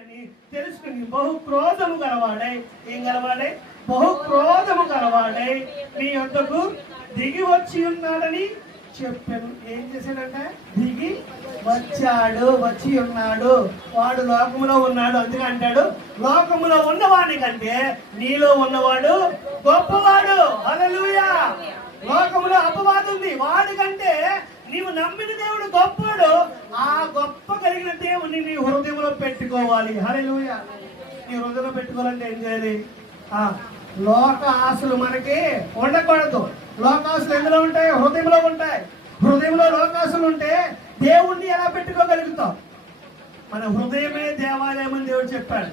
అని తెలుసుకుని బహుక్రోధము గలవాడై, ఏం గలవాడై? బహుక్రోధము గలవాడై నీ యొద్దకు దిగి వచ్చి ఉన్నాడని చెప్పాను. ఏం చేశాడంట? దిగి వచ్చాడు, వచ్చి ఉన్నాడు. వాడు లోకములో ఉన్నాడు. అందుకే అంటాడు, లోకములో ఉన్నవాడి కంటే నీలో ఉన్నవాడు గొప్పవాడు. హల్లెలూయా. లోకములో అపవాదం ఉంది, వాడి కంటే నీవు నమ్మిన దేవుడు గొప్పవాడు. ఆ గొప్ప కలిగిన దేవుని నీ హృదయంలో పెట్టుకోవాలి. హల్లెలూయా. నీ హృదయంలో పెట్టుకోవాలంటే ఏం చేయాలి? లోక ఆశలు మనకి ఉండకూడదు. లోకాసులు ఎందులో ఉంటాయి? హృదయంలో ఉంటాయి. హృదయంలో లోకాసులు ఉంటే దేవుణ్ణి ఎలా పెట్టుకోగలుగుతాం? మన హృదయమే దేవాలయం అని దేవుడు చెప్పాడు.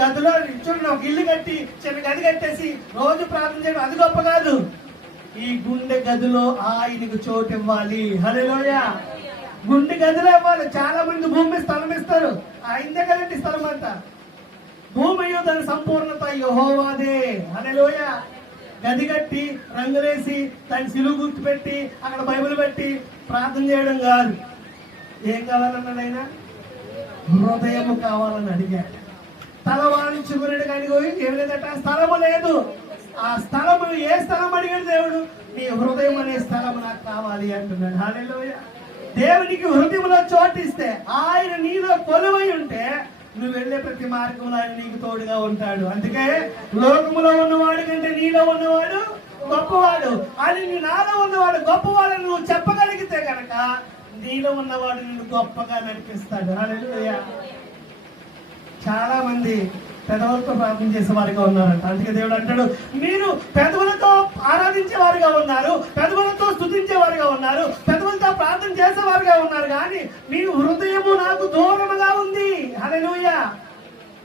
గదిలో చూడండి, ఒక ఇల్లు కట్టి చిన్న గది కట్టేసి రోజు ప్రార్థన చేయడం అది గొప్ప కాదు. ఈ గుండె గదిలో ఆయనకు చోటు ఇవ్వాలి. హల్లెలూయా. గుండె గదిలో ఇవ్వాలి. చాలా మంది భూమి స్థలం ఇస్తారు, ఆయనదే కదండి స్థలం అంతా. భూమి దాని సంపూర్ణత యెహోవాదే. హల్లెలూయా. గది కట్టి రంగులేసి దాన్ని సిలువ గుర్తు పెట్టి అక్కడ బైబిల్ పెట్టి ప్రార్థన చేయడం కాదు. ఏం కావాలన్నాడు ఆయన? హృదయము కావాలని అడిగాడు. తలవాణించుకున్నాడు కానీ ఏం లేదట, స్థలము లేదు. ఆ స్థలము, ఏ స్థలం అడిగాడు దేవుడు? నీ హృదయం అనే స్థలము నాకు కావాలి అంటున్నాడు. హల్లెలూయా. దేవునికి హృదయంలో చోటిస్తే, ఆయన నీలో కొలువై ఉంటే నువ్వు వెళ్ళే ప్రతి మార్గంలో ఆయన నీకు తోడుగా ఉంటాడు. అందుకే లోకములో ఉన్నవాడు కంటే నీలో ఉన్నవాడు గొప్పవాడు. అని నీ నాలో ఉన్నవాడు గొప్పవాడు నువ్వు చెప్పగలిగితే కనుక నీలో ఉన్నవాడు నిన్ను గొప్పగా నడిపిస్తాడు. హల్లెలూయా. చాలా మంది పెదవులతో ప్రార్థన చేసేవారుగా ఉన్నారంట. అందుకే దేవుడు అంటాడు, మీరు పెదవులతో ఆరాధించేవారుగా ఉన్నారు, పెదవులతో స్తుతించేవారుగా ఉన్నారు, పెదవులతో ప్రార్థన చేసేవారుగా ఉన్నారు, కానీ మీ హృదయము నాకు దూరముగా ఉంది. హల్లెలూయా.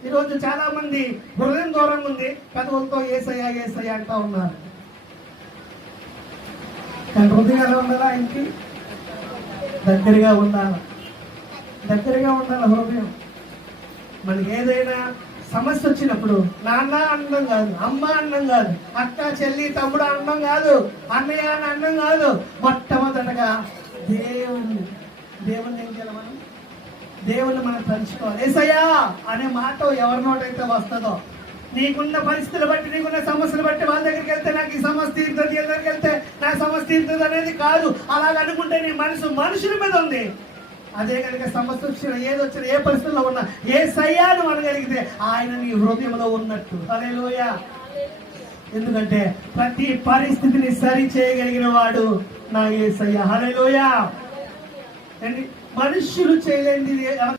ఈరోజు చాలా మంది హృదయం దూరంగా ఉంది, పెదవులతో యేసయ్యా యేసయ్యా అంటూ ఉన్నారు. కానీ హృదయం ఎలా ఉండాలా? ఆయనకి దగ్గరగా ఉండాలి. దగ్గరగా ఉండాలి హృదయం. మనకి ఏదైనా సమస్య వచ్చినప్పుడు నాన్న అనడం కాదు, అమ్మ అనడం కాదు, అక్క చెల్లి తమ్ముడు అనడం కాదు, అన్నయ్య అని అనడం కాదు. మొట్టమొదటగా దేవుణ్ణి ఏం చేయాలి? మనం దేవుణ్ణి మనం తలుచుకోవాలి. యేసయ్యా అనే మాట ఎవరి నోటైతే వస్తుందో, నీకున్న పరిస్థితులు బట్టి, నీకున్న సమస్యలు బట్టి వాళ్ళ దగ్గరికి వెళ్తే నాకు ఈ సమస్య తీరుతుంది, వీళ్ళ దగ్గరికి వెళ్తే నా సమస్య తీరుతుంది అనేది కాదు. అలాగ అనుకుంటే నీ మనసు మనుషుల మీద ఉంది. అదే కనుక సమస్య వచ్చిన, ఏదొచ్చినా, ఏ పరిస్థితుల్లో ఉన్నా యేసయ్యాను అనగలిగితే ఆయన నీ హృదయంలో ఉన్నట్టు. హల్లెలూయా. ఎందుకంటే ప్రతి పరిస్థితిని సరి చేయగలిగిన వాడు నా యేసయ్య. హల్లెలూయా. మనుష్యులు చేయలేనిది ఎవరు